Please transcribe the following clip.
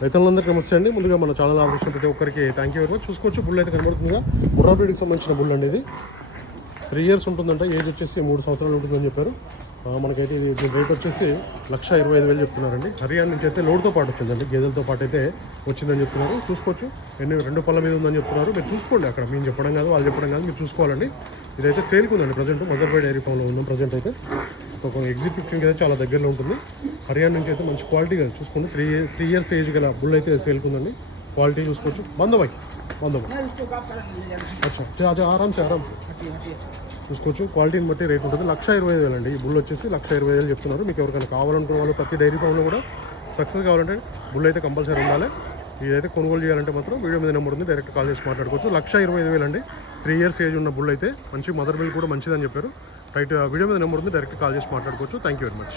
రైతులందరికీ నమస్తే అండి. ముందుగా మన ఛానల్ ఆపరేషన్ ప్రతి ఒక్కరికి థ్యాంక్ యూ వెరీ మచ్ చూసుకోవచ్చు బుల్ అయితే కనబడుతుందిగా. ముర్రా బ్రీడ్కి సంబంధించిన బుల్ అండి ఇది. త్రీ ఇయర్స్ ఉంటుందంట ఏజ్ వచ్చేసి మూడు సంవత్సరాలు ఉంటుందని చెప్పారు. మనకైతే ఇది రేట్ వచ్చేసి లక్ష ఇరవై ఐదు వేలు చెప్తున్నారండి. హర్యానా నుంచి అయితే లోడ్తో పాటు వచ్చిందండి. గేదెలతో పాటు అయితే వచ్చిందని చెప్తున్నారు. చూసుకోవచ్చు ఎన్ని రెండు పళ్ళ మీద ఉందని చెప్తున్నారు. మీరు చూసుకోండి అక్కడ మేము చెప్పడం కాదు వాళ్ళు చెప్పడం కాదు మీరు చూసుకోవాలండి. ఇదైతే సేల్కి ఉందండి ప్రజెంట్ మజర్బై డైరీ ఫామ్లో ఉందాం ప్రజెంట్ అయితే. ఒక ఎగ్జిట్ అయితే చాలా దగ్గరలో ఉంటుంది. హర్యానా నుంచి అయితే మంచి క్వాలిటీ కదా చూసుకోండి త్రీ త్రీ ఇయర్స్ ఏజ్ గల బుల్ అయితే సేల్కుందండి క్వాలిటీ చూసుకోవచ్చు. బందబాయ్ బందబాయ్ అచ్చా అచ్చా, ఆరామ్ ఆరామ్ చూసుకోవచ్చు. క్వాలిటీని బట్టి రేట్ ఉంటుంది. లక్ష ఇరవై ఐదు వేలు అండి ఈ బుల్ వచ్చేసి లక్ష ఇరవై వేలు చెప్తున్నారు. మీకు ఎవరికైనా కావాలనుకున్న వాళ్ళు ప్రతి డైరీ ఫామ్లో కూడా సక్సెస్ కావాలంటే బుల్ అయితే కంపల్సరీ ఉండాలి. ఇదైతే కొనుగోలు చేయాలంటే మాత్రం వీడియో మీద నెంబర్ ఉంది. డైరెక్ట్ కాల్ చేసి మాట్లాడుకోవచ్చు. లక్ష ఇరవై ఐదు వేలు అండి త్రీ ఇయర్స్ ఏజ్ ఉన్న బుల్ అయితే మంచి మదర్ బిల్ కూడా మంచిదని చెప్పారు. రైట్ వీడియో uh, మీద నెంబర్ ఉంది డైరెక్ట్ కాల్ చేసి మాట్లాడుకోవచ్చు. Thank you very much